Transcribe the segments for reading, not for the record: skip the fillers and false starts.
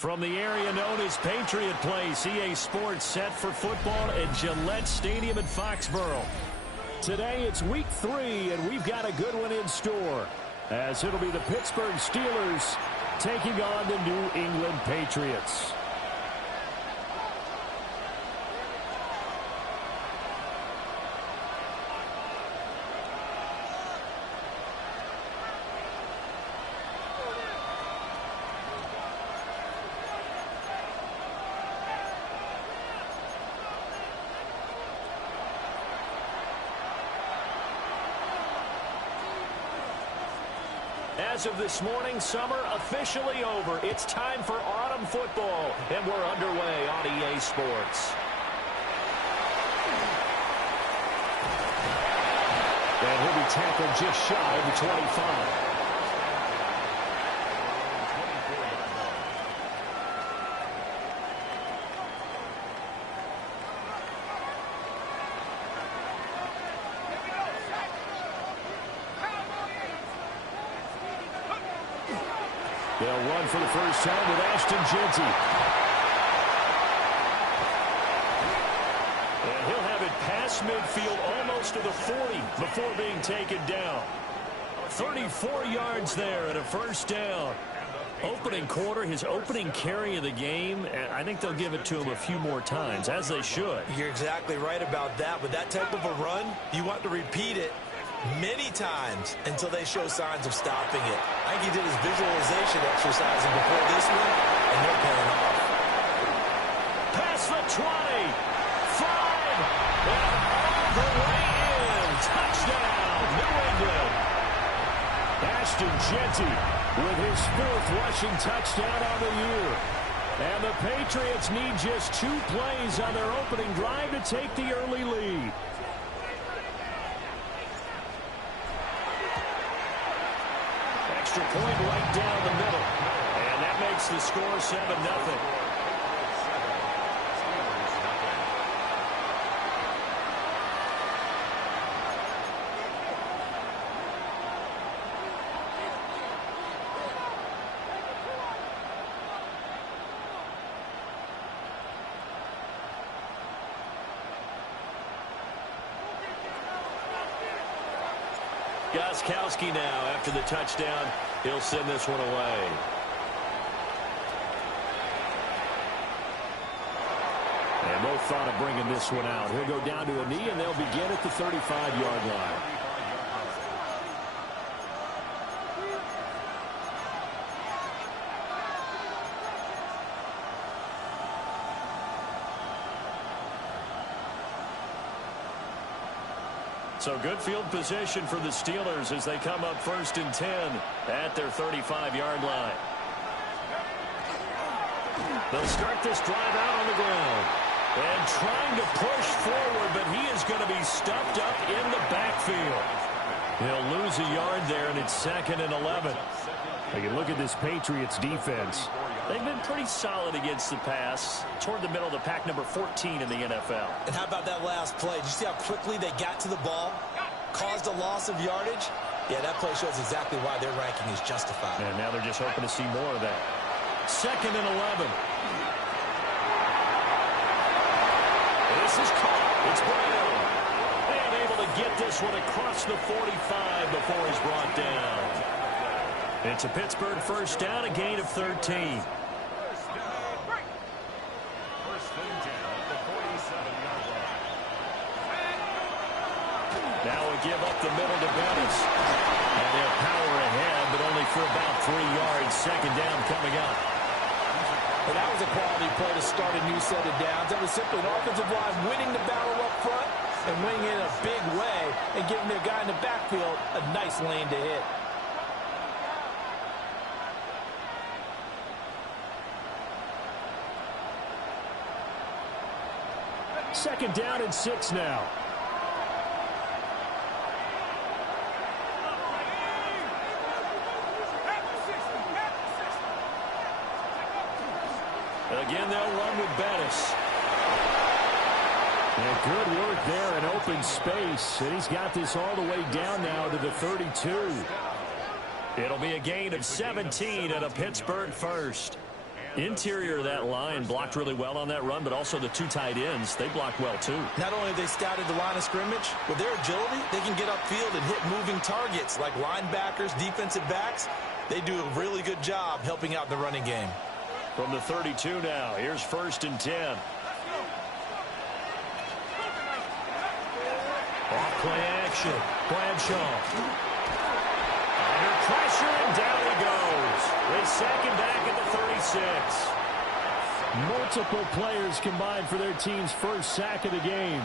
From the area known as Patriot Place, EA Sports set for football at Gillette Stadium in Foxborough. Today it's week 3, and we've got a good one in store, as it'll be the Pittsburgh Steelers taking on the New England Patriots. As of this morning, summer officially over. It's time for autumn football, and we're underway on EA Sports. And he'll be tackled just shy of the 25. They'll run for the first time with Ashton Jeanty. And he'll have it past midfield almost to the 40 before being taken down. 34 yards there and a first down. Opening quarter, his opening carry of the game, I think they'll give it to him a few more times, as they should. You're exactly right about that. With that type of a run, you want to repeat it many times until they show signs of stopping it. I think he did his visualization exercising before this one, and they're paying off. Past the 20, 5, and all the way in. Touchdown, New England. Ashton Jeanty with his 4th rushing touchdown on the year. And the Patriots need just 2 plays on their opening drive to take the early lead. Extra point right down the middle. And that makes the score 7-0. Gostkowski now after the touchdown. He'll send this one away. And no thought of bringing this one out. He'll go down to a knee, and they'll begin at the 35-yard line. So good field position for the Steelers as they come up 1st and 10 at their 35-yard line. They'll start this drive out on the ground. And trying to push forward, but he is going to be stuffed up in the backfield. He'll lose a yard there, and it's 2nd and 11. Now you look at this Patriots defense. They've been pretty solid against the pass, toward the middle of the pack, number 14 in the NFL. And how about that last play? Did you see how quickly they got to the ball? Caused a loss of yardage? Yeah, that play shows exactly why their ranking is justified. And now they're just hoping to see more of that. 2nd and 11. This is caught. It's Brown. And able to get this one across the 45 before he's brought down. It's a Pittsburgh first down, a gain of 13. Now we give up the middle to Bettis. And they'll power ahead, but only for about 3 yards. 2nd down coming up. Well, that was a quality play to start a new set of downs. That was simply an offensive line winning the battle up front and winning in a big way and giving their guy in the backfield a nice lane to hit. Second down and 6 now. Again, they'll run with Bettis. And good work there in open space. And he's got this all the way down now to the 32. It'll be a gain of 17 at a Pittsburgh first. Interior of that line blocked really well on that run, but also the two tight ends, they blocked well too. Not only have they scouted the line of scrimmage, with their agility, they can get upfield and hit moving targets like linebackers, defensive backs. They do a really good job helping out the running game. From the 32 now, here's 1st and 10. Off-play action. Bradshaw. Under pressure, and down he goes. They sack him back at the 36. Multiple players combined for their team's first sack of the game.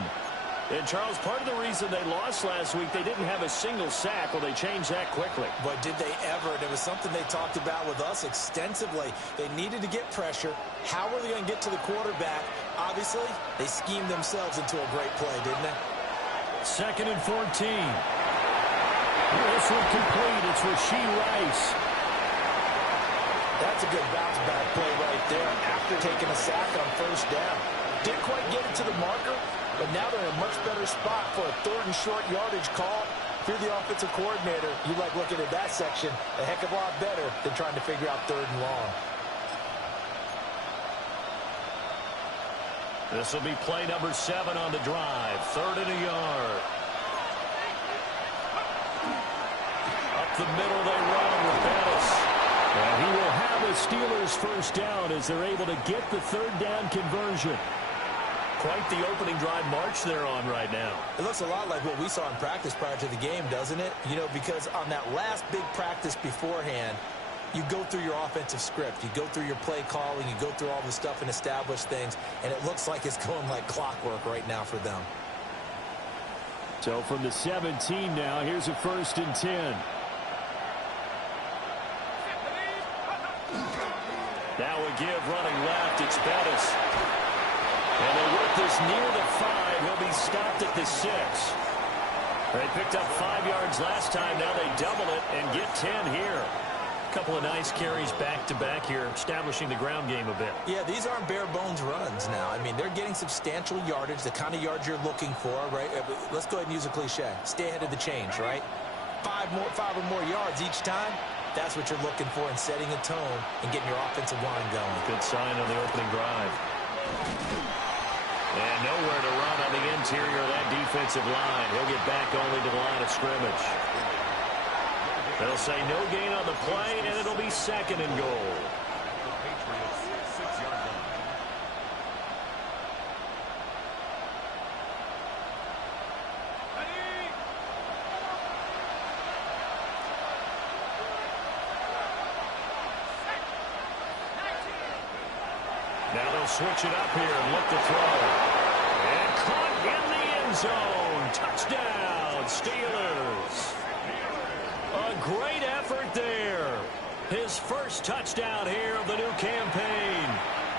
And, Charles, part of the reason they lost last week, they didn't have a single sack. Well, they changed that quickly. But did they ever? And it was something they talked about with us extensively. They needed to get pressure. How were they going to get to the quarterback? Obviously, they schemed themselves into a great play, didn't they? 2nd and 14. This one complete. It's Rashee Rice. That's a good bounce back play right there after taking a sack on 1st down. Didn't quite get it to the marker, but now they're in a much better spot for a 3rd and short yardage call. If you're the offensive coordinator, you like looking at that section a heck of a lot better than trying to figure out 3rd and long. This will be play number 7 on the drive. 3rd and a yard. Up the middle they run with Bettis. And he will have the Steelers' 1st down as they're able to get the 3rd down conversion. Quite the opening drive march they're on right now. It looks a lot like what we saw in practice prior to the game, doesn't it? You know, because on that last big practice beforehand, you go through your offensive script. You go through your play calling. You go through all the stuff and establish things. And it looks like it's going like clockwork right now for them. So from the 17 now, here's a 1st and 10. That would give running left. It's Bettis. And they work this near the 5. He'll be stopped at the 6. They picked up 5 yards last time. Now they double it and get 10 here. Couple of nice carries back-to-back here, establishing the ground game a bit. Yeah, these aren't bare-bones runs now. I mean, they're getting substantial yardage, the kind of yards you're looking for, right? Let's go ahead and use a cliche. Stay ahead of the change, right? 5 or more yards each time. That's what you're looking for in setting a tone and getting your offensive line going. Good sign on the opening drive. And nowhere to run on the interior of that defensive line. He'll get back only to the line of scrimmage. They'll say no gain on the play, and it'll be 2nd and goal. Now they'll switch it up here and look to throw. And caught in the end zone. Touchdown, Steelers. A great effort there. His first touchdown here of the new campaign.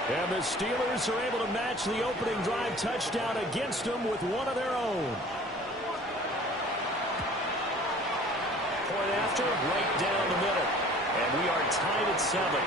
And the Steelers are able to match the opening drive touchdown against them with one of their own. Point after, right down the middle. And we are tied at 7.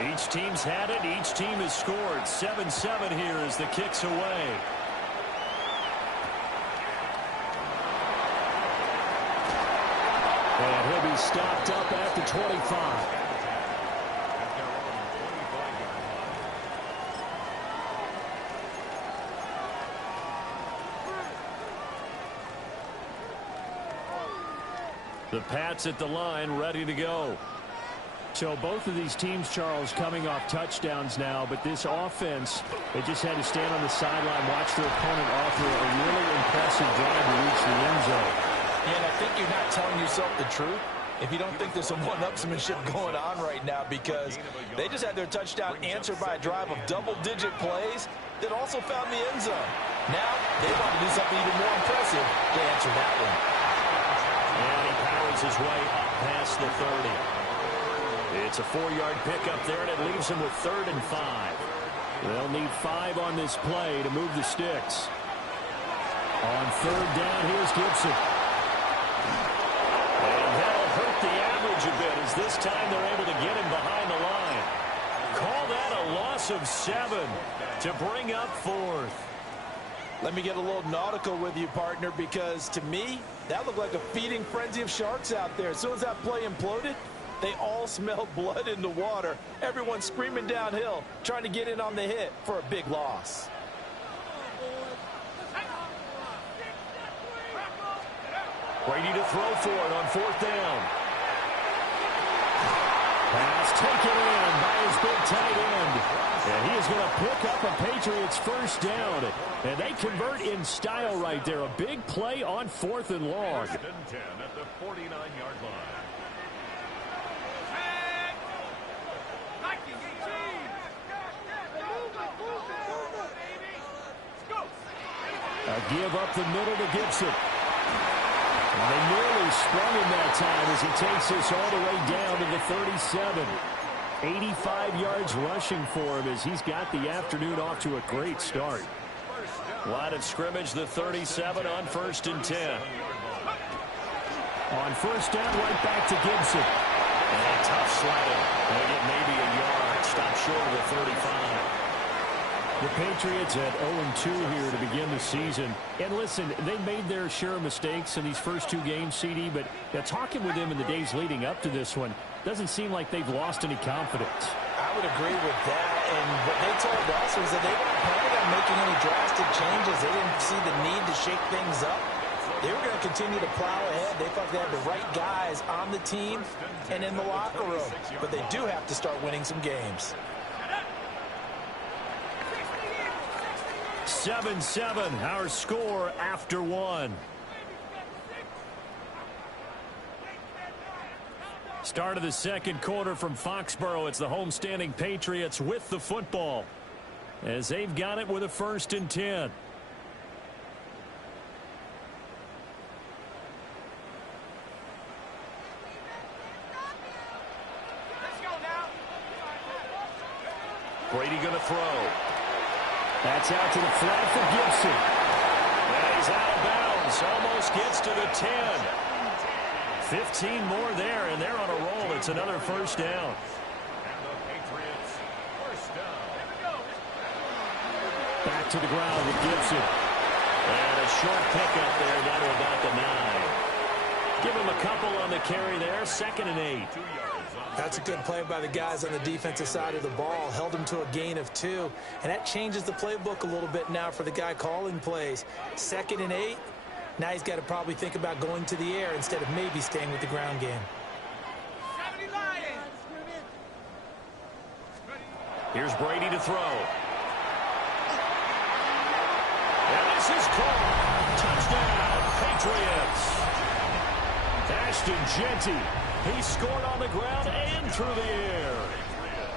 Each team's had it. Each team has scored. 7-7 here as the kick's away. And he'll be stopped up at the 25. The Pats at the line, ready to go. So both of these teams, Charles, coming off touchdowns now, but this offense, they just had to stand on the sideline, watch their opponent offer a really impressive drive to reach the end zone. Yeah, and I think you're not telling yourself the truth if you don't think there's some one-upsmanship going on right now, because they just had their touchdown answered by a drive of double-digit plays that also found the end zone. Now they want to do something even more impressive to answer that one. And he powers his way up past the 30. It's a 4-yard pickup there, and it leaves him with 3rd and 5. They'll need 5 on this play to move the sticks. On 3rd down, here's Gibson. And that'll hurt the average a bit, as this time they're able to get him behind the line. Call that a loss of 7 to bring up 4th. Let me get a little nautical with you, partner, because to me, that looked like a feeding frenzy of sharks out there. As soon as that play imploded, they all smelled blood in the water. Everyone screaming downhill, trying to get in on the hit for a big loss. Brady to throw for it on 4th down. Pass taken in by his big tight end. And he is going to pick up a Patriots first down. And they convert in style right there. A big play on 4th and long. 10 at the 49-yard line. A give up the middle to Gibson. And they nearly sprung him that time as he takes this all the way down to the 37. 85 yards rushing for him as he's got the afternoon off to a great start. Line of scrimmage, the 37 on 1st and 10. On 1st down, right back to Gibson. And a tough sledding. They get maybe a yard. Stop short of the 35. The Patriots at 0-2 here to begin the season. And listen, they made their share of mistakes in these first 2 games, CD, but talking with them in the days leading up to this one, doesn't seem like they've lost any confidence. I would agree with that, and what they told us was that they weren't planning on making any drastic changes. They didn't see the need to shake things up. They were going to continue to plow ahead. They thought they had the right guys on the team and in the locker room, but they do have to start winning some games. 7-7, our score after 1. Start of the second quarter from Foxborough. It's the homestanding Patriots with the football as they've got it with a 1st and 10. Brady going to throw. That's out to the flat for Gibson. And he's out of bounds. Almost gets to the 10. 15 more there, and they're on a roll. It's another 1st down. And the Patriots, 1st down. Back to the ground with Gibson. And a short pickup there down to about the 9. Give him a couple on the carry there. 2nd and 8. That's a good play by the guys on the defensive side of the ball. Held him to a gain of 2. And that changes the playbook a little bit now for the guy calling plays. 2nd and 8. Now he's got to probably think about going to the air instead of maybe staying with the ground game. Here's Brady to throw. And this is caught. Touchdown, Patriots. Ashton Jeanty, he scored on the ground and through the air.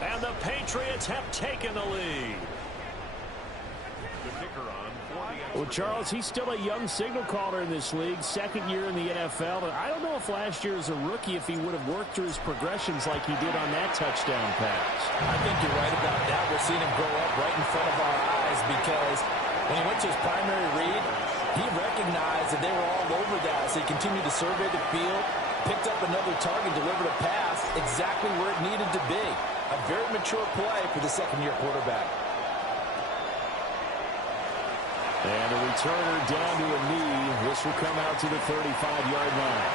And the Patriots have taken the lead. The kicker on 40. Well, Charles, he's still a young signal caller in this league, 2nd year in the NFL. And I don't know if last year as a rookie, if he would have worked through his progressions like he did on that touchdown pass. I think you're right about that. We're seeing him grow up right in front of our eyes because when he went to his primary read, he recognized that they were all over that. So he continued to survey the field, picked up another target, delivered a pass exactly where it needed to be. A very mature play for the 2nd-year quarterback. And a returner down to a knee. This will come out to the 35-yard line.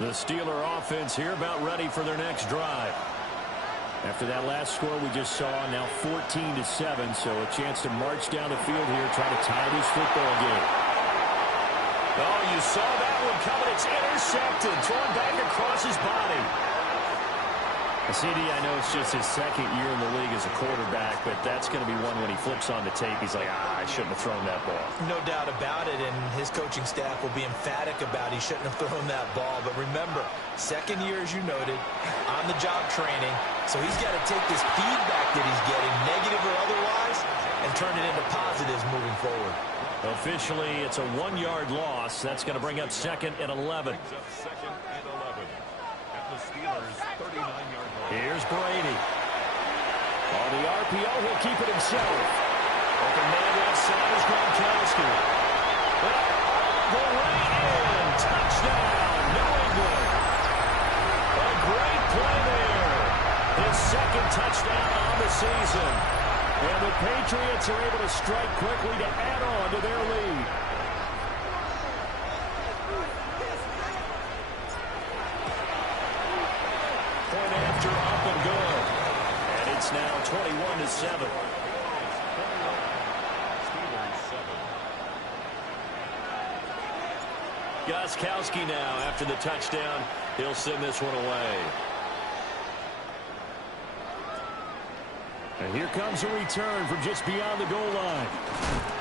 The Steeler offense here about ready for their next drive. After that last score we just saw, now 14-7, so a chance to march down the field here, try to tie this football game. Oh, you saw that one coming. It's intercepted, thrown back across his body. CD, I know it's just his 2nd year in the league as a quarterback, but that's going to be one when he flips on the tape. He's like, I shouldn't have thrown that ball. No doubt about it, and his coaching staff will be emphatic about he shouldn't have thrown that ball. But remember, 2nd year, as you noted, on-the-job training. So he's got to take this feedback that he's getting, negative or otherwise, and turn it into positives moving forward. Officially, it's a 1-yard loss. That's going to bring up 2nd and 11. Second and 11. At the Steelers' 39-yard line. Here's Brady. On the RPO, he'll keep it himself. Open man left side is Gronkowski. All the way in. Touchdown, New England. A great play there. His second touchdown on the season. And the Patriots are able to strike quickly to add on to their lead. Point after up and good. And it's now 21-7. Gostkowski now after the touchdown. He'll send this one away. And here comes a return from just beyond the goal line.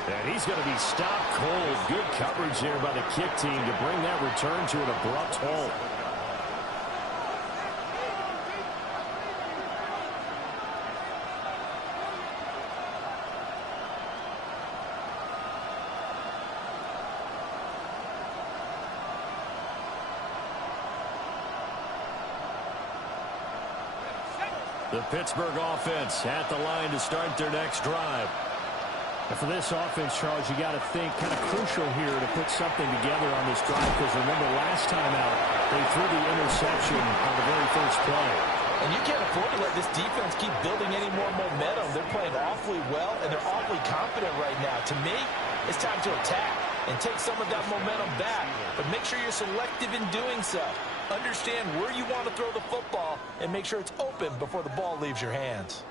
And he's going to be stopped cold. Good coverage there by the kick team to bring that return to an abrupt halt. The Pittsburgh offense at the line to start their next drive. And for this offense, Charles, you got to think kind of crucial here to put something together on this drive, because remember last time out, they threw the interception on the very first play. And you can't afford to let this defense keep building any more momentum. They're playing awfully well, and they're awfully confident right now. To me, it's time to attack and take some of that momentum back, but make sure you're selective in doing so. Understand where you want to throw the football and make sure it's open before the ball leaves your hands.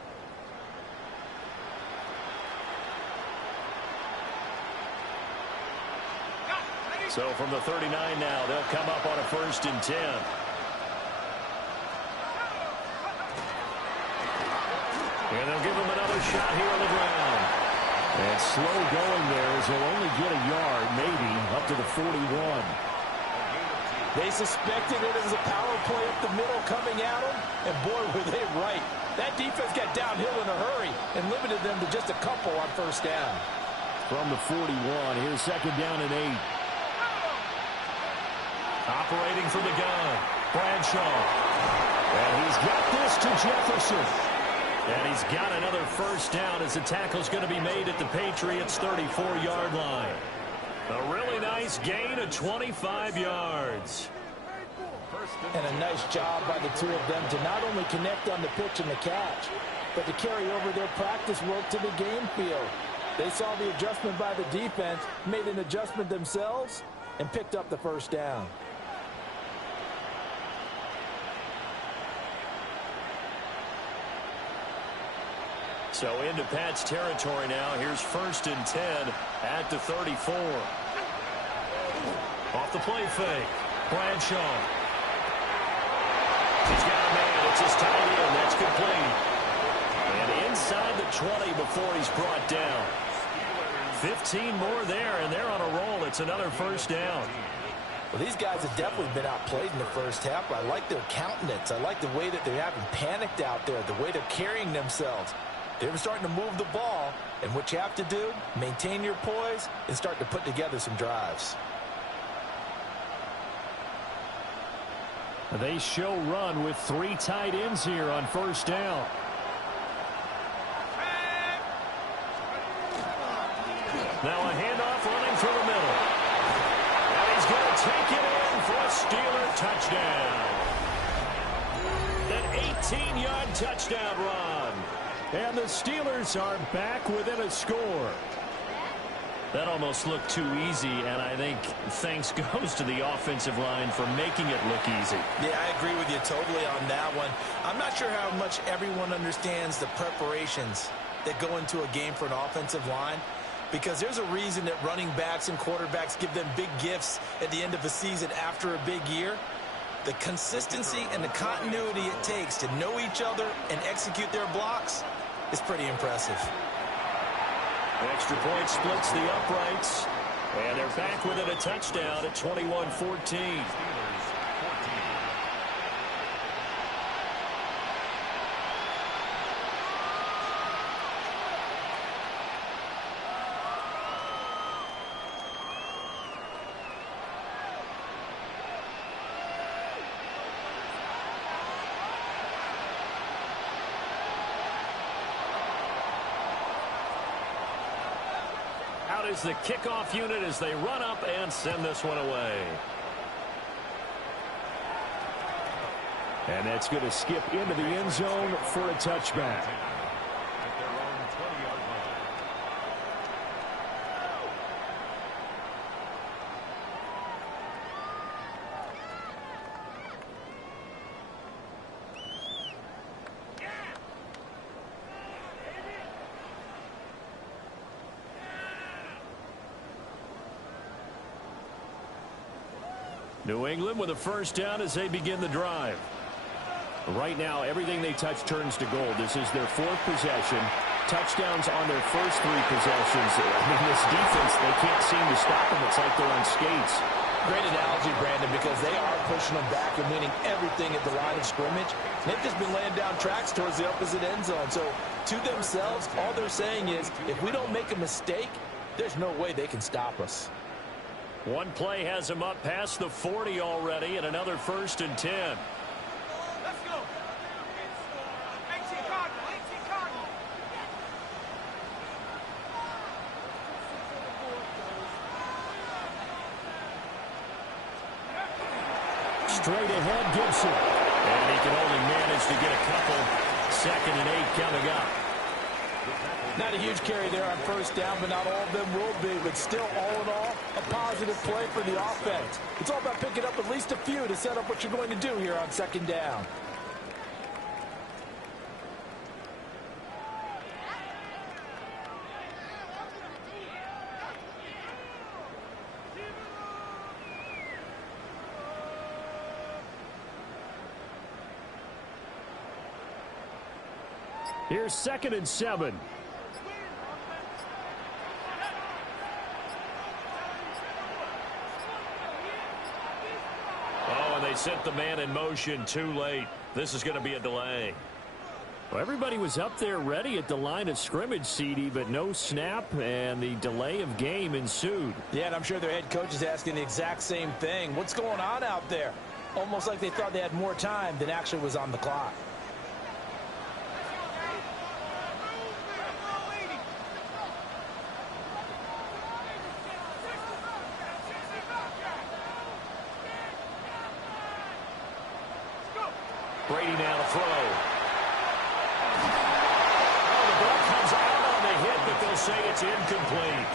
So from the 39 now, they'll come up on a 1st and 10. And they'll give him another shot here on the ground. And slow going there as he'll only get a yard, maybe up to the 41. They suspected it as a power play up the middle coming at them, and boy, were they right. That defense got downhill in a hurry and limited them to just a couple on 1st down. From the 41, here's 2nd down and 8. Operating from the gun, Bradshaw. And he's got this to Jefferson. And he's got another 1st down as the tackle's going to be made at the Patriots' 34-yard line. A really nice gain of 25 yards. And a nice job by the two of them to not only connect on the pitch and the catch, but to carry over their practice work to the game field. They saw the adjustment by the defense, made an adjustment themselves, and picked up the 1st down. So into Pat's territory now. Here's 1st and 10 at the 34. Off the play fake. Bradshaw. He's got a man. It's his tight end. That's complete. And inside the 20 before he's brought down. 15 more there, and they're on a roll. It's another 1st down. Well, these guys have definitely been outplayed in the 1st half. I like their countenance. I like the way that they haven't panicked out there, the way they're carrying themselves. They're starting to move the ball, and what you have to do, maintain your poise and start to put together some drives. They show run with 3 tight ends here on 1st down. Now a handoff running through the middle. And he's going to take it in for a Steeler touchdown. An 18-yard touchdown run. And the Steelers are back within a score. That almost looked too easy, and I think thanks goes to the offensive line for making it look easy. Yeah, I agree with you totally on that one. I'm not sure how much everyone understands the preparations that go into a game for an offensive line, because there's a reason that running backs and quarterbacks give them big gifts at the end of a season after a big year. The consistency and the continuity it takes to know each other and execute their blocks is pretty impressive. Extra point splits the uprights, and they're back within a touchdown at 21-14. out is the kickoff unit as they run up and send this one away. And that's going to skip into the end zone for a touchback. At their own 20-yard line. New England with a first down as they begin the drive. Right now, everything they touch turns to gold. This is their fourth possession. Touchdowns on their first three possessions. I mean, this defense, they can't seem to stop them. It's like they're on skates. Great analogy, Brandon, because they are pushing them back and winning everything at the line of scrimmage. They've just been laying down tracks towards the opposite end zone. So, to themselves, all they're saying is, if we don't make a mistake, there's no way they can stop us. One play has them up past the 40 already, and another 1st and 10. Let's go. 18 Cardinal, 18 Cardinal. Straight ahead, Gibson. And he can only manage to get a couple. 2nd and 8 coming up. Not a huge carry there on first down, but not all of them will be. But still, all in all, a positive play for the offense. It's all about picking up at least a few to set up what you're going to do here on 2nd down. Here's 2nd and 7. Oh, and they sent the man in motion too late. This is going to be a delay. Well, everybody was up there ready at the line of scrimmage, CD, but no snap, and the delay of game ensued. Yeah, and I'm sure their head coach is asking the exact same thing. What's going on out there? Almost like they thought they had more time than actually was on the clock. Brady now to throw. Oh, the ball comes out on the hit, but they'll say it's incomplete.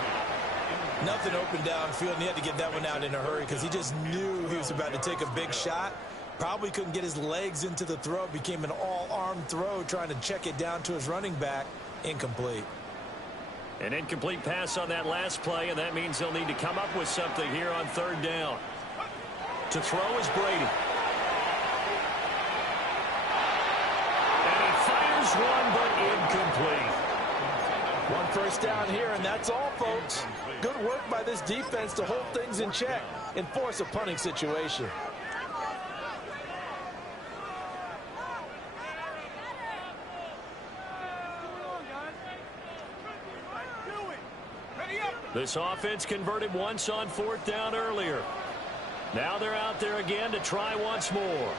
Nothing open downfield, and he had to get that one out in a hurry because he just knew he was about to take a big shot. Probably couldn't get his legs into the throw. Became an all-arm throw, trying to check it down to his running back. Incomplete. An incomplete pass on that last play, and that means they'll need to come up with something here on 3rd down. To throw is Brady. One, but incomplete. One first down here, and that's all, folks. Good work by this defense to hold things in check and force a punting situation. This offense converted once on 4th down earlier. Now they're out there again to try once more.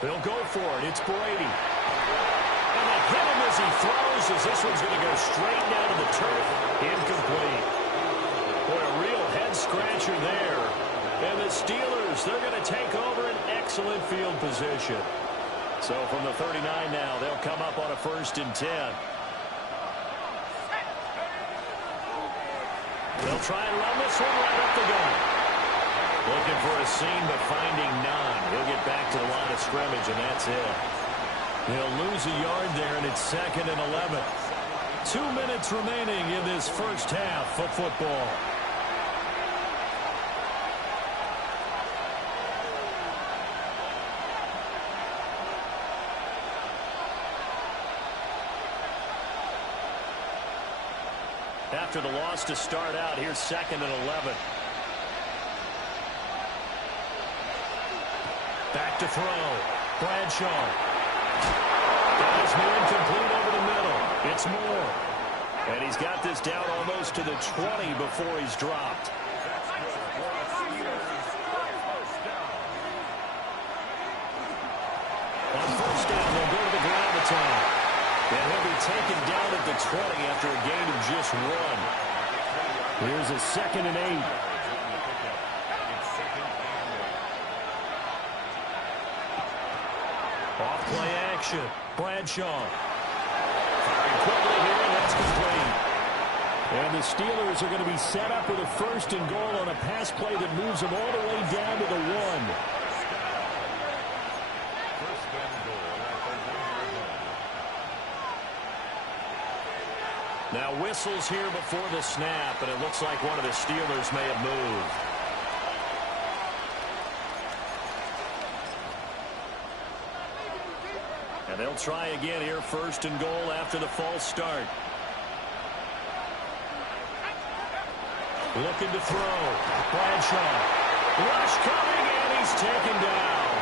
They'll go for it. It's Brady. And they hit him as he throws, as this one's going to go straight down to the turf. Incomplete. Boy, a real head-scratcher there. And the Steelers, they're going to take over an excellent field position. So from the 39 now, they'll come up on a 1st and 10. They'll try and run this one right up the gut. Looking for a seam, but finding none. He'll get back to the line of scrimmage, and that's it. He'll lose a yard there, and it's 2nd and 11. 2 minutes remaining in this first half of football. After the loss to start out, here's 2nd and 11. Back to throw. Bradshaw. That is incomplete over the middle. It's Moore. And he's got this down almost to the 20 before he's dropped. On 1st down, they'll go to the ground attack. And he'll be taken down at the 20 after a gain of just 1. Here's a 2nd and 8. Off-play action. Bradshaw. Firing quickly here, and that's complete. And the Steelers are going to be set up with a 1st and goal on a pass play that moves them all the way down to the 1. First and goal at the 1-yard line. Now whistles here before the snap, and it looks like one of the Steelers may have moved. And they'll try again here, 1st and goal after the false start. Looking to throw. Bradshaw. Rush coming, and he's taken down.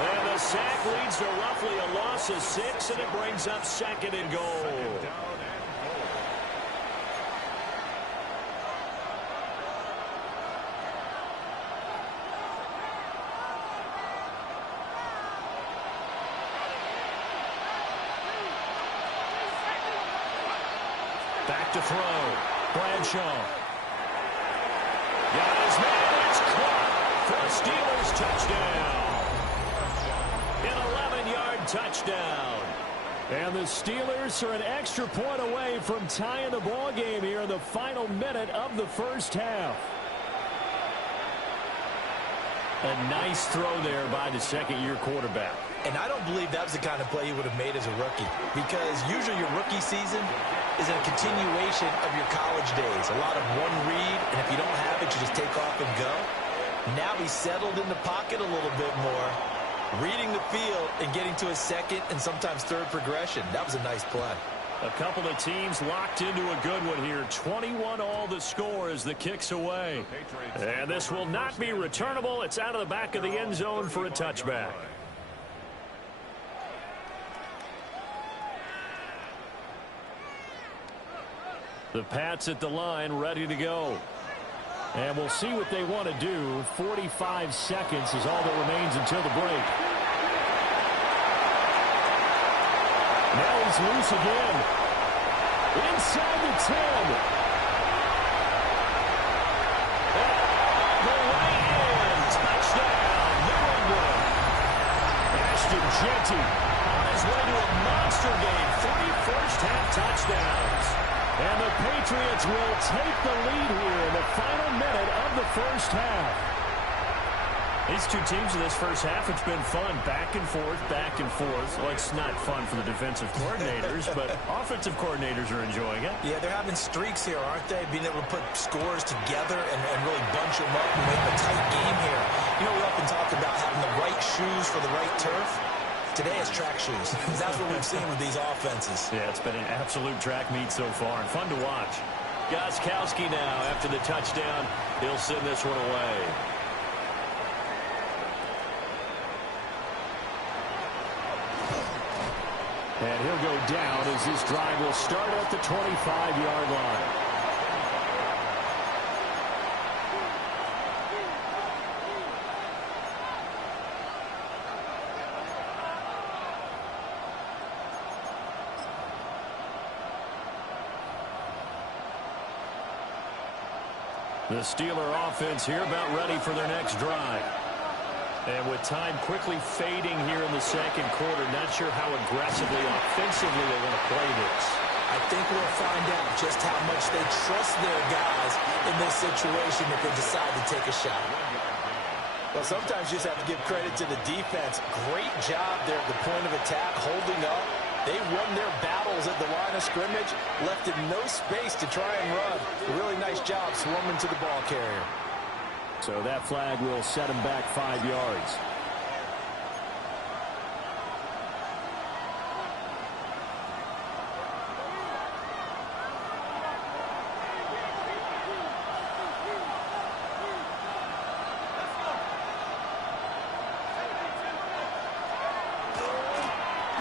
And the sack leads to roughly a loss of 6, and it brings up 2nd and goal. Back to throw. Bradshaw. Got his man. It's caught for a Steelers touchdown. An 11-yard touchdown. And the Steelers are an extra point away from tying the ball game here in the final minute of the first half. A nice throw there by the second-year quarterback. And I don't believe that was the kind of play he would have made as a rookie, because usually your rookie season is a continuation of your college days. A lot of one read, and if you don't have it, you just take off and go. Now he's settled in the pocket a little bit more, reading the field and getting to his 2nd and sometimes 3rd progression. That was a nice play. A couple of teams locked into a good one here. 21 all the score as the kick's away. And this will not be returnable. It's out of the back of the end zone for a touchback. The Pats at the line, ready to go. And we'll see what they want to do. 45 seconds is all that remains until the break. Now he's loose again. Inside the 10. The right end. Touchdown, New England. Ashton Jeanty on his way to a monster game. 3 first-half touchdowns. And the Patriots will take the lead here in the final minute of the first half. These two teams in this first half, it's been fun. Back and forth, back and forth. Well, it's not fun for the defensive coordinators, but offensive coordinators are enjoying it. Yeah, they're having streaks here, aren't they? Being able to put scores together and really bunch them up and make a tight game here. You know, we often talk about having the right shoes for the right turf. Today it's track shoes. That's what we've seen with these offenses. Yeah, it's been an absolute track meet so far and fun to watch. Gostkowski now after the touchdown. He'll send this one away. And he'll go down as this drive will start at the 25-yard line. The Steeler offense here about ready for their next drive. And with time quickly fading here in the second quarter, not sure how aggressively, offensively they want to play this. I think we'll find out just how much they trust their guys in this situation if they decide to take a shot. Well, sometimes you just have to give credit to the defense. Great job there at the point of attack, holding up. They won their battles at the line of scrimmage, left in no space to try and run. A really nice job swarming to the ball carrier. So that flag will set him back 5 yards.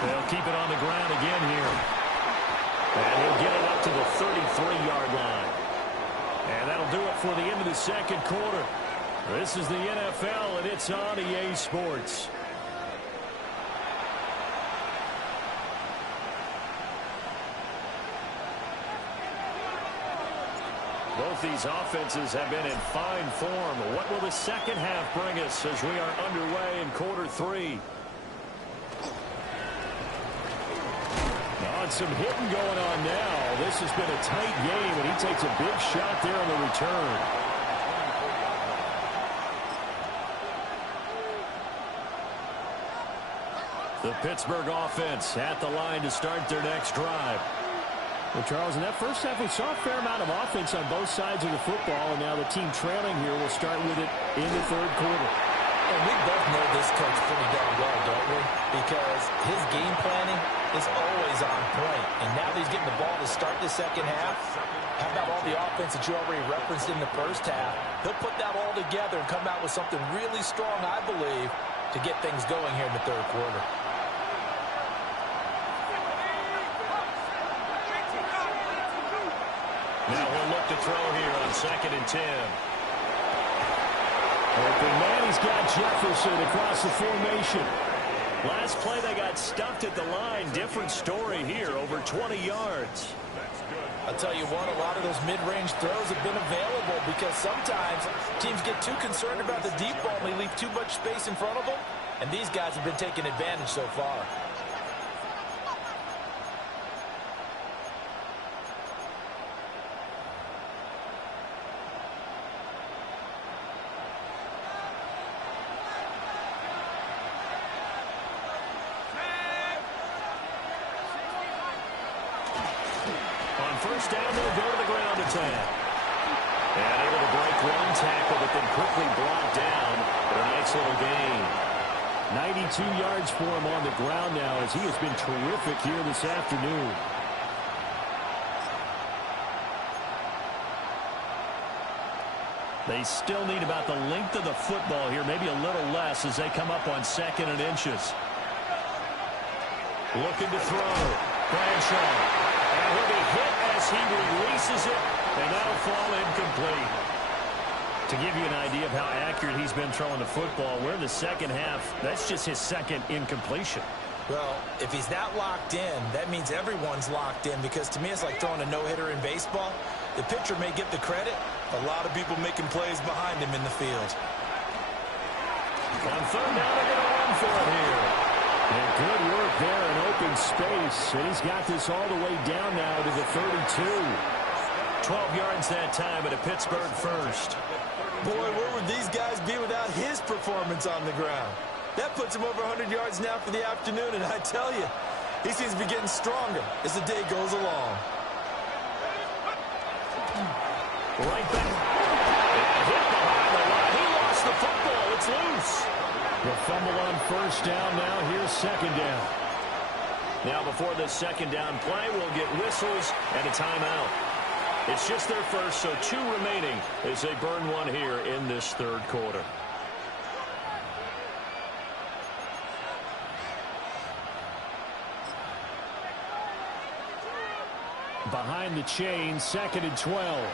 They'll keep it on the ground again here. And he'll get it up to the 33-yard line. And that'll do it for the end of the second quarter. This is the NFL, and it's on EA Sports. Both these offenses have been in fine form. What will the second half bring us as we are underway in quarter three? On some hitting going on now. This has been a tight game, and he takes a big shot there on the return. The Pittsburgh offense at the line to start their next drive. Well, Charles, in that first half, we saw a fair amount of offense on both sides of the football, and now the team trailing here will start with it in the third quarter. And we both know this coach pretty darn well, don't we? Because his game planning is always on point. And now that he's getting the ball to start the second half, how about all the offense that you already referenced in the first half? He'll put that all together and come out with something really strong, I believe, to get things going here in the third quarter. Now he'll look to throw here on 2nd and 10. Open man, he's got Jefferson across the formation. Last play, they got stuffed at the line. Different story here, over 20 yards. I'll tell you what, a lot of those mid-range throws have been available because sometimes teams get too concerned about the deep ball and they leave too much space in front of them, and these guys have been taking advantage so far. First down, they'll go to the ground attack. And able to break one tackle, but then quickly brought down for a nice little gain. 92 yards for him on the ground now as he has been terrific here this afternoon. They still need about the length of the football here, maybe a little less as they come up on 2nd and inches. Looking to throw. Bradshaw. And he'll be hit as he releases it, and that'll fall incomplete. To give you an idea of how accurate he's been throwing the football, we're in the second half. That's just his second incompletion. Well, if he's not locked in, that means everyone's locked in because to me it's like throwing a no-hitter in baseball. The pitcher may get the credit. A lot of people making plays behind him in the field. On 3rd down, they're going to run for it here. And good work there in open space. And he's got this all the way down now to the 32. 12 yards that time at a Pittsburgh first. Boy, where would these guys be without his performance on the ground? That puts him over 100 yards now for the afternoon, and I tell you, he seems to be getting stronger as the day goes along. Right back. And hit behind the line. He lost the football. It's loose. The fumble on 1st down. Now here's 2nd down. Now before this 2nd down play, we'll get whistles and a timeout. It's just their first, so 2 remaining as they burn one here in this 3rd quarter. Behind the chain, 2nd and 12.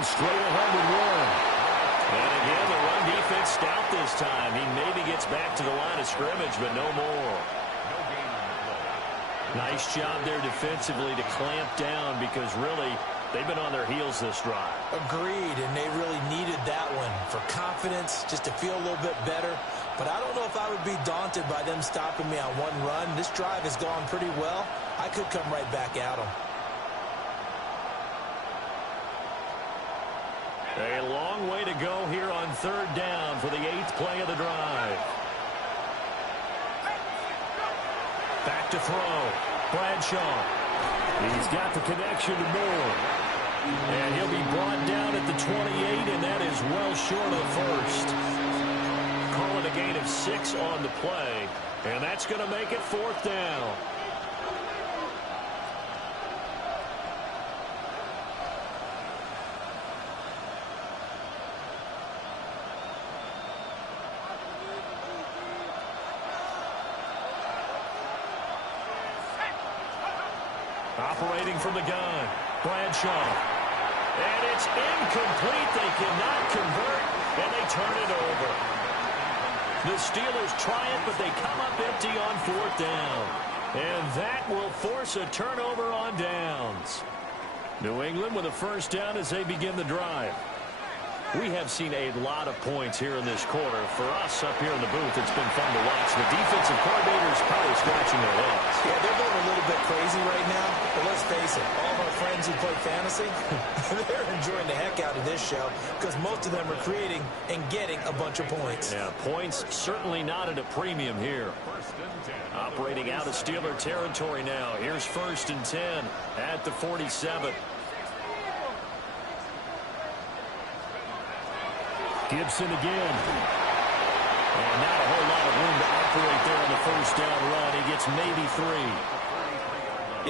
Straight ahead with Warren. And again, the run defense stout this time. He maybe gets back to the line of scrimmage, but no more. Nice job there defensively to clamp down because really they've been on their heels this drive. Agreed, and they really needed that one for confidence, just to feel a little bit better. But I don't know if I would be daunted by them stopping me on one run. This drive has gone pretty well. I could come right back at them. A long way to go here on 3rd down for the 8th play of the drive. Back to throw. Bradshaw. He's got the connection to Moore. And he'll be brought down at the 28, and that is well short of the first. Call it a gain of 6 on the play, and that's going to make it 4th down. Operating from the gun, Bradshaw. And it's incomplete. They cannot convert, and they turn it over. The Steelers try it, but they come up empty on 4th down. And that will force a turnover on downs. New England with a first down as they begin the drive. We have seen a lot of points here in this quarter. For us up here in the booth, it's been fun to watch. The defensive coordinators probably scratching their heads. Yeah, they're going a little bit crazy right now. But let's face it, all of our friends who play fantasy, they're enjoying the heck out of this show because most of them are creating and getting a bunch of points. Yeah, points certainly not at a premium here. Operating out of Steeler territory now. Here's 1st and 10 at the 47. Gibson again. And not a whole lot of room to operate there on the first down run. He gets maybe 3.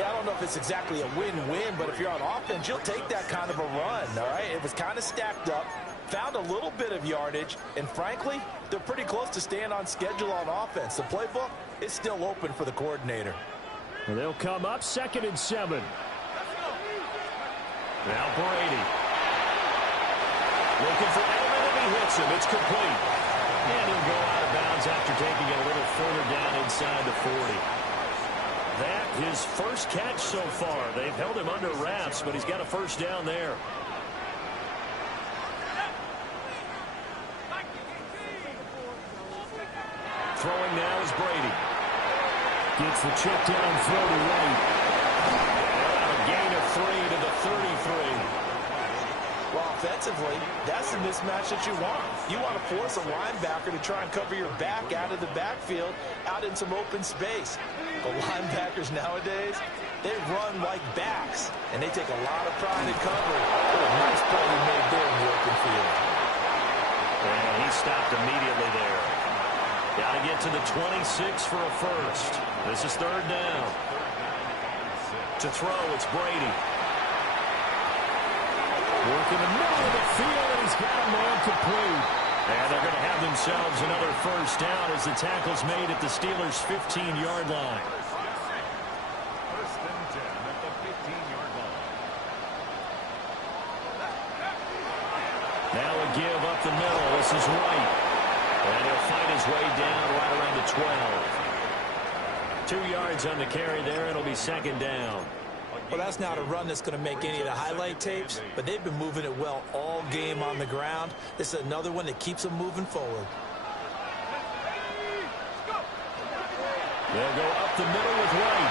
Yeah, I don't know if it's exactly a win-win, but if you're on offense, you'll take that kind of a run, all right? It was kind of stacked up, found a little bit of yardage, and frankly, they're pretty close to staying on schedule on offense. The playbook is still open for the coordinator. Well, they'll come up 2nd and 7. Now Brady. Looking for Edelman, and he hits him. It's complete. And he'll go out of bounds after taking it a little further down inside the 40. That his first catch so far. They've held him under wraps, but he's got a first down there. Throwing now is Brady. Gets the check down throw to right. A gain of 3 to the 33. Well, offensively, that's the mismatch that you want. You want to force a linebacker to try and cover your back out of the backfield, out in some open space. The linebackers nowadays, they run like backs, and they take a lot of pride in covering. What a nice play he made there in the open field. And he stopped immediately there. Got to get to the 26 for a first. This is 3rd down. To throw, it's Brady. Working the middle of the field, and he's got a man complete. And they're going to have themselves another first down as the tackle's made at the Steelers' 15-yard line. 1st and 10 at the 15-yard line. Now a give up the middle. This is White. And he'll fight his way down right around the 12. 2 yards on the carry there. It'll be 2nd down. Well, that's not a run that's going to make any of the highlight tapes, but they've been moving it well all game on the ground. This is another one that keeps them moving forward. They'll go up the middle with White.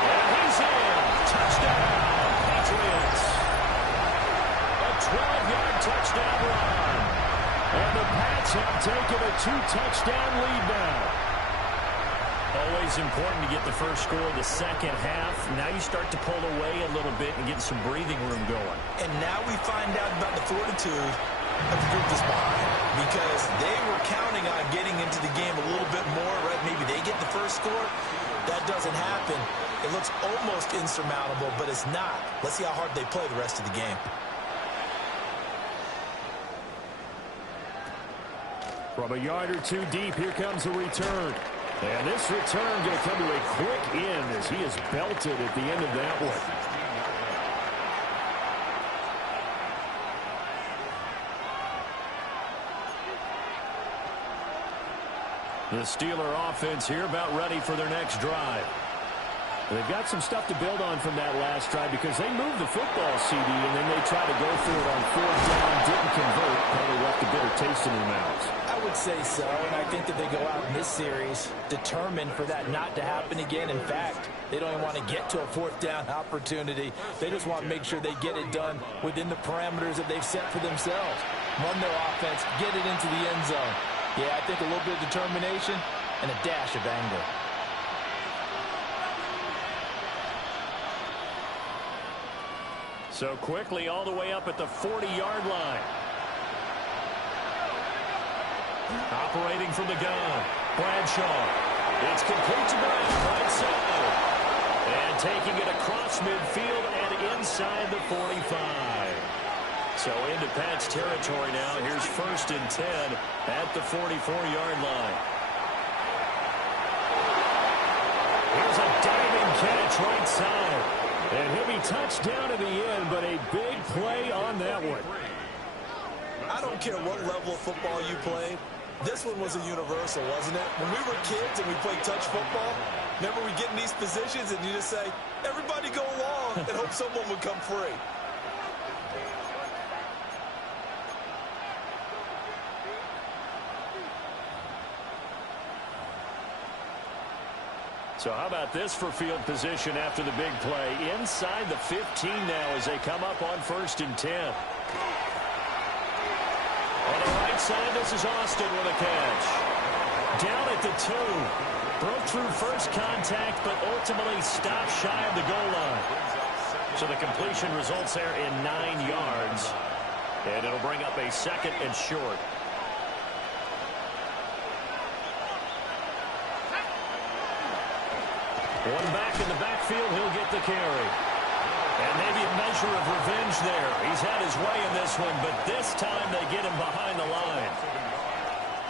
And he's in. Touchdown, Patriots. A 12-yard touchdown run. And the Pats have taken a 2-touchdown lead now. Always important to get the first score of the second half. Now you start to pull away a little bit and get some breathing room going. And now we find out about the fortitude of the group that's behind, because they were counting on getting into the game a little bit more, right? Maybe they get the first score. That doesn't happen. It looks almost insurmountable, but it's not. Let's see how hard they play the rest of the game. From a yard or two deep, here comes a return. And this return going to come to a quick end as he is belted at the end of that one. The Steeler offense here about ready for their next drive. They've got some stuff to build on from that last drive because they moved the football, CD, and then they tried to go for it on 4th down, didn't convert, probably left a bitter taste in their mouths. I would say so, and I think that they go out in this series determined for that not to happen again. In fact, they don't even want to get to a 4th down opportunity. They just want to make sure they get it done within the parameters that they've set for themselves. Run their offense, get it into the end zone. Yeah, I think a little bit of determination and a dash of anger. So quickly all the way up at the 40-yard line. Operating from the gun, Bradshaw. It's complete to Brown, right side. And taking it across midfield and inside the 45. So into Pat's territory now. Here's 1st and 10 at the 44-yard line. Here's a diving catch right side. And he'll be touched down at the end, but a big play on that one. I don't care what level of football you play. This one was a universal, wasn't it? When we were kids and we played touch football, remember we get in these positions and you just say, everybody go along, and hope someone would come free. So how about this for field position after the big play? Inside the 15 now as they come up on 1st and 10. On the right side, this is Austin with a catch. Down at the 2. Broke through first contact, but ultimately stopped shy of the goal line. So the completion results there in 9 yards. And it'll bring up a 2nd and short. One back in the backfield, he'll get the carry. And maybe a measure of revenge there. He's had his way in this one, but this time they get him behind the line.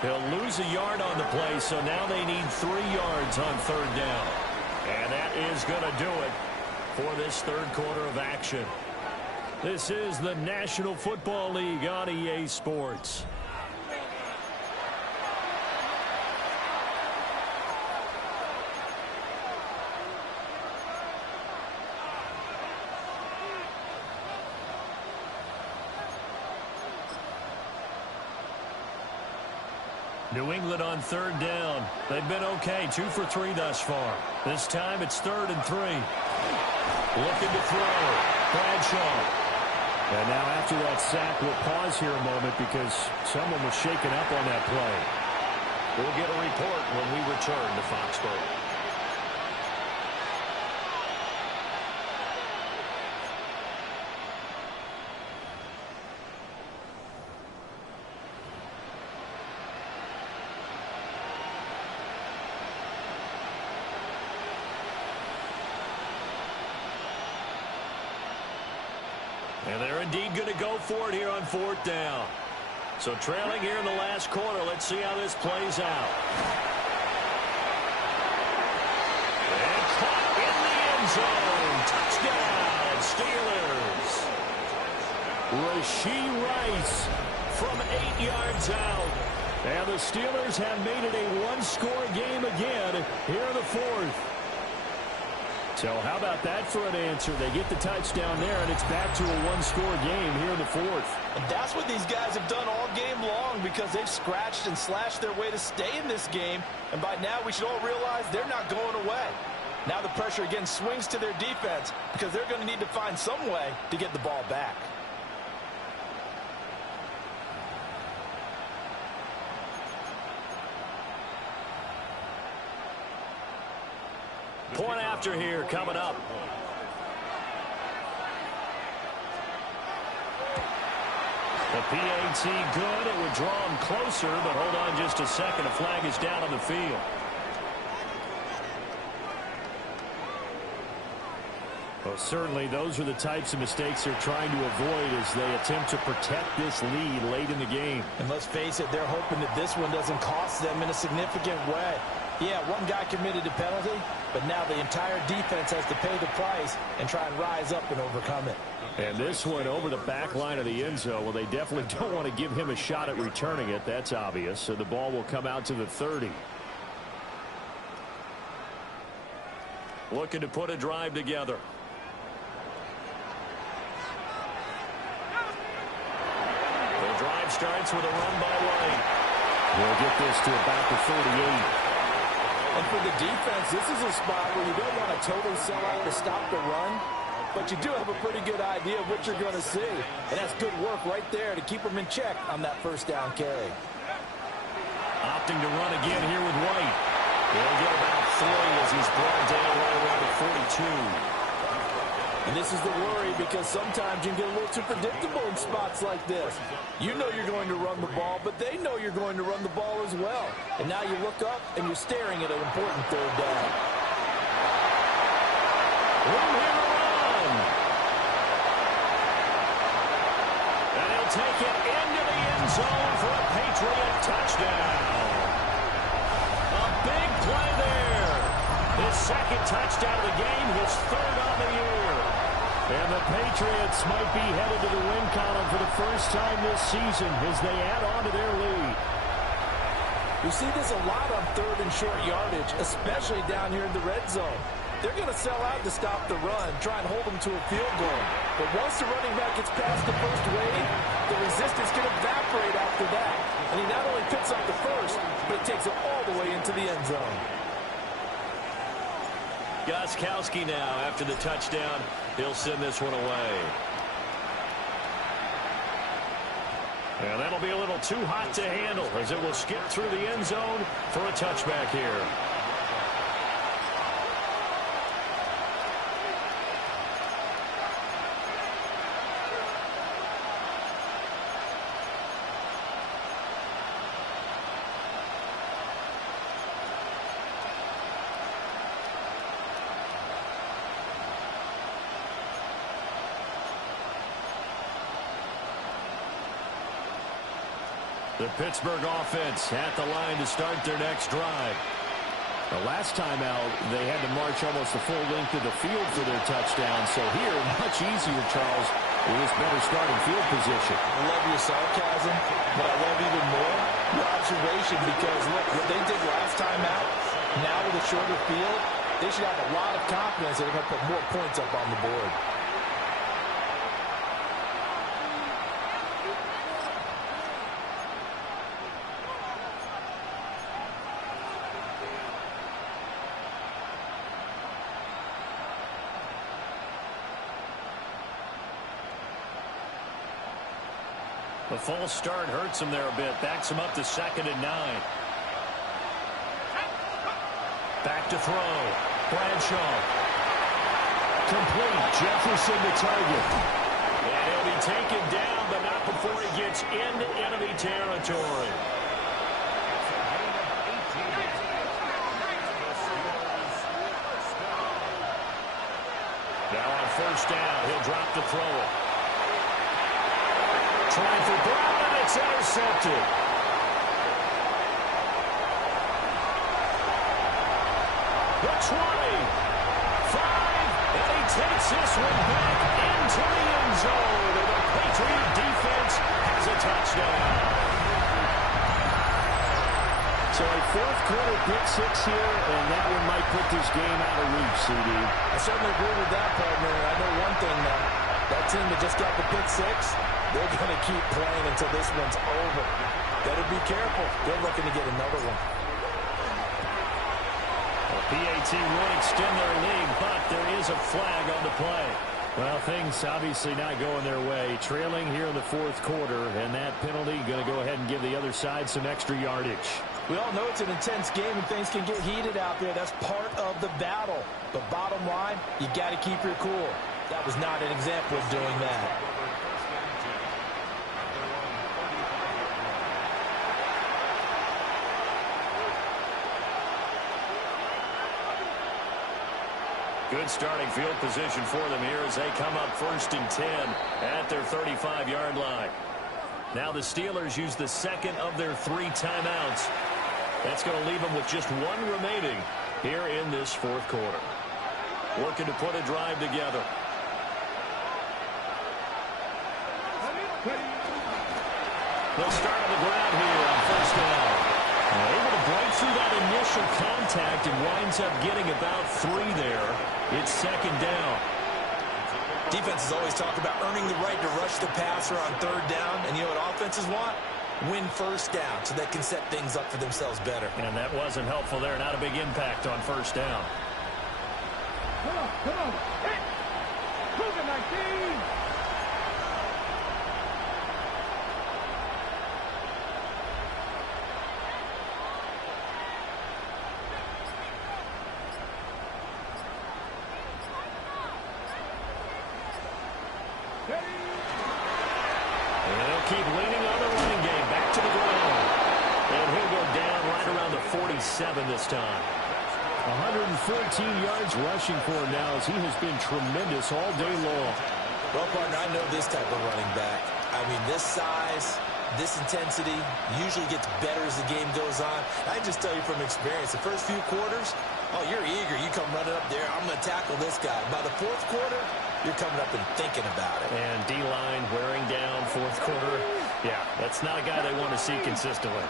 He'll lose a yard on the play, so now they need 3 yards on 3rd down. And that is going to do it for this 3rd quarter of action. This is the National Football League on EA Sports. New England on 3rd down. They've been okay, 2 for 3 thus far. This time it's 3rd and 3. Looking to throw. Bradshaw. And now after that sack, we'll pause here a moment because someone was shaken up on that play. We'll get a report when we return to Foxborough. And they're indeed going to go for it here on 4th down. So trailing here in the last quarter. Let's see how this plays out. And caught in the end zone. Touchdown, Steelers. Rashee Rice from 8 yards out. And the Steelers have made it a one-score game again here in the 4th. So how about that for an answer? They get the touchdown there, and it's back to a one-score game here in the 4th. And that's what these guys have done all game long because they've scratched and slashed their way to stay in this game. And by now, we should all realize they're not going away. Now the pressure again swings to their defense because they're going to need to find some way to get the ball back. Point after here coming up. The PAT good. It would draw him closer, but hold on just a second. A flag is down on the field. Well, certainly those are the types of mistakes they're trying to avoid as they attempt to protect this lead late in the game. And let's face it, they're hoping that this one doesn't cost them in a significant way. Yeah, one guy committed a penalty, but now the entire defense has to pay the price and try and rise up and overcome it. And this one over the back line of the end zone. Well, they definitely don't want to give him a shot at returning it. That's obvious. So the ball will come out to the 30. Looking to put a drive together. The drive starts with a run by White. We'll get this to about the 38. And for the defense, this is a spot where you don't want to totally sell out to stop the run, but you do have a pretty good idea of what you're going to see. And that's good work right there to keep them in check on that 1st down carry. Opting to run again here with White. He'll get about 3 as he's brought down right around the 42. And this is the worry because sometimes you can get a little too predictable in spots like this. You know you're going to run the ball, but they know you're going to run the ball as well. And now you look up and you're staring at an important 3rd down. Room here to run. And he'll take it into the end zone for a Patriot touchdown. A big play there. His 2nd touchdown of the game, his 3rd on the year. And the Patriots might be headed to the win column for the first time this season as they add on to their lead. We see this a lot on third and short yardage, especially down here in the red zone. They're going to sell out to stop the run, try and hold them to a field goal. But once the running back gets past the first wave, the resistance can evaporate after that. And he not only picks up the first, but he takes it all the way into the end zone. Gostkowski now, after the touchdown, he'll send this one away. And that'll be a little too hot to handle as it will skip through the end zone for a touchback here. The Pittsburgh offense at the line to start their next drive. The last time out, they had to march almost the full length of the field for their touchdown. So here, much easier, Charles, with this better starting field position. I love your sarcasm, but I love even more your observation because, look, what they did last time out, now with a shorter field, they should have a lot of confidence that they're going to put more points up on the board. The false start hurts him there a bit. Backs him up to 2nd and 9. Back to throw. Bradshaw. Complete. Jefferson the target. And he'll be taken down, but not before he gets into enemy territory. Now on 1st down, he'll drop the throw. Trying for Brown, and it's intercepted. The 20, 5, and he takes this one back into the end zone. And the Patriot defense has a touchdown. So a 4th quarter pick 6 here, and that one might put this game out of reach, CD. I certainly agree with that, partner. And I know one thing, that team that just got the pick 6, they're going to keep playing until this one's over. Better be careful. They're looking to get another one. The PAT would extend their lead, but there is a flag on the play. Well, things obviously not going their way. Trailing here in the 4th quarter, and that penalty going to go ahead and give the other side some extra yardage. We all know it's an intense game and things can get heated out there. That's part of the battle. But bottom line, you got to keep your cool. That was not an example of doing that. Good starting field position for them here as they come up 1st and 10 at their 35-yard line. Now the Steelers use the 2nd of their 3 timeouts. That's going to leave them with just 1 remaining here in this 4th quarter. Working to put a drive together. They'll start on the ground here on 1st down. Able to break through that initial contact and winds up getting about 3 there. It's 2nd down. Defenses always talk about earning the right to rush the passer on 3rd down. And you know what offenses want? Win 1st down so they can set things up for themselves better. And that wasn't helpful there. Not a big impact on 1st down. Come on, come on. Hey! Move it, 19! Keep leaning on the running game. Back to the ground. And he'll go down right around the 47 this time. 114 yards rushing for him now as he has been tremendous all day long. Well, partner, I know this type of running back. I mean, this size, this intensity usually gets better as the game goes on. I can just tell you from experience, the first few quarters, oh, you're eager. You come running up there. I'm going to tackle this guy. By the 4th quarter, you're coming up and thinking about it. And D-line wearing down 4th quarter. Yeah, that's not a guy they want to see consistently.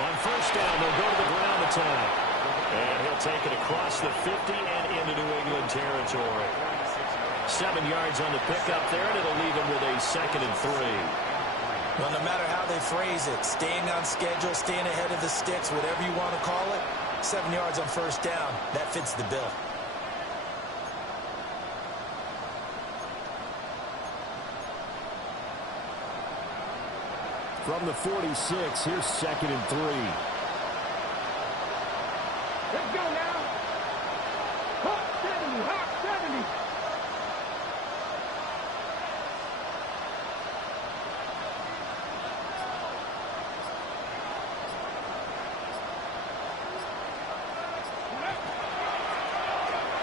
On first down, they'll go to the ground attack. And he'll take it across the 50 and into New England territory. 7 yards on the pickup there, and it'll leave him with a 2nd and 3. Well, no matter how they phrase it, staying on schedule, staying ahead of the sticks, whatever you want to call it, 7 yards on first down, that fits the bill. From the 46, here's 2nd and 3. Let's go now. Hot 70, hot 70.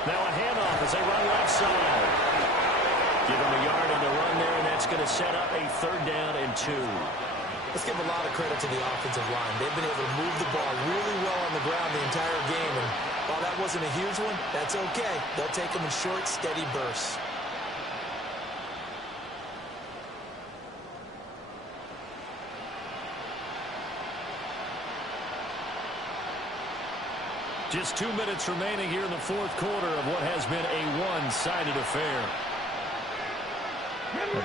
Now a handoff as they run left side. Give him a yard on the run there, and that's going to set up a 3rd down and 2. Let's give a lot of credit to the offensive line. They've been able to move the ball really well on the ground the entire game. And while that wasn't a huge one, that's okay. They'll take them in short, steady bursts. Just 2 minutes remaining here in the 4th quarter of what has been a one-sided affair.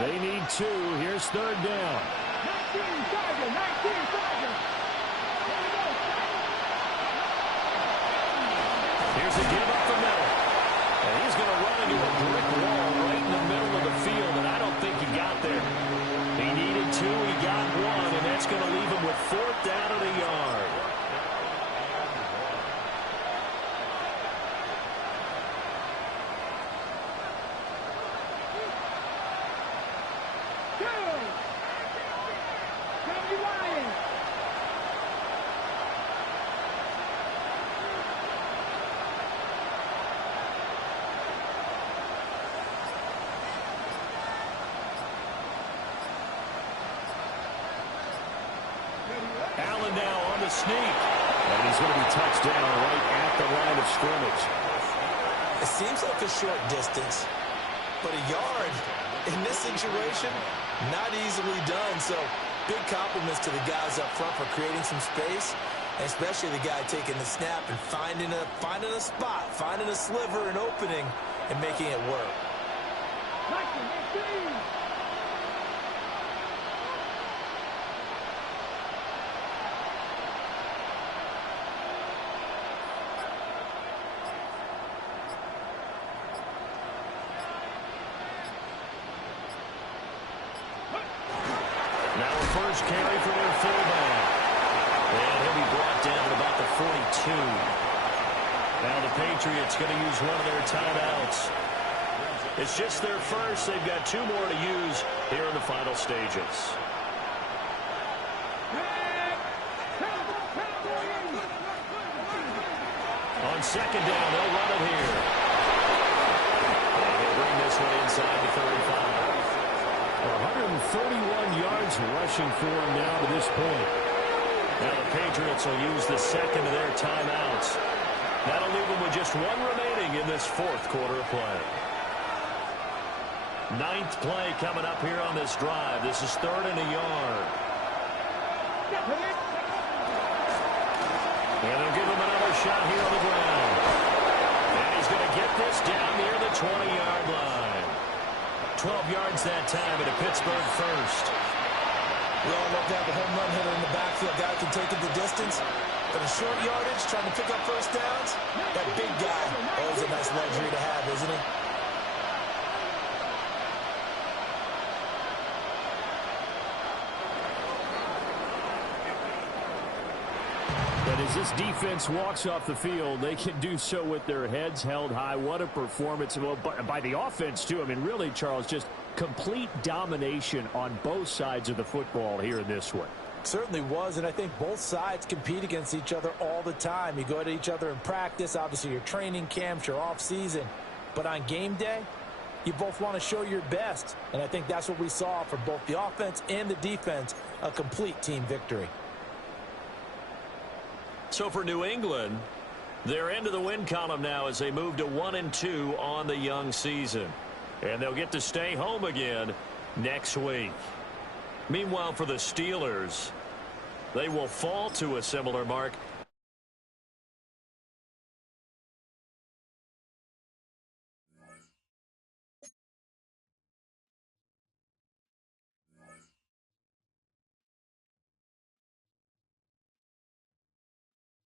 They need 2. Here's 3rd down. 19 Tiger, 19 Tiger. Here's a give up the middle. And he's going to run into a brick wall right in the middle of the field, and I don't think he got there. He needed 2, he got 1, and that's going to leave him with 4th down and a yard. Allen now on the sneak. And he's going to be touched down right at the line of scrimmage. It seems like a short distance, but a yard in this situation, not easily done. So big compliments to the guys up front for creating some space, and especially the guy taking the snap and finding a spot, finding a sliver, an opening, and making it work. Now a first carry for their fullback. And he'll be brought down at about the 42. Now the Patriots going to use one of their timeouts. It's just their first. They've got 2 more to use here in the final stages. On 2nd down, they'll run it here. And he'll bring this one inside the 35. 131 yards rushing for him now to this point. Now the Patriots will use the 2nd of their timeouts. That'll leave them with just 1 remaining in this 4th quarter of play. 9th play coming up here on this drive. This is 3rd and a yard. And they'll give him another shot here on the ground. And he's going to get this down near the 20-yard line. 12 yards that time at a Pittsburgh first. We all love to have a home run hitter in the backfield. Guy can take it the distance. But a short yardage, trying to pick up first downs, that big guy, always a nice luxury to have, isn't he? But as this defense walks off the field, they can do so with their heads held high. What a performance by the offense, too. I mean, really, Charles, just complete domination on both sides of the football here in this one. Certainly was, and I think both sides compete against each other all the time. You go at each other in practice, obviously your training camps, your off-season. But on game day, you both want to show your best. And I think that's what we saw for both the offense and the defense, a complete team victory. So for New England, they're into the win column now as they move to 1-2 on the young season. And they'll get to stay home again next week. Meanwhile, for the Steelers, They will fall to a similar mark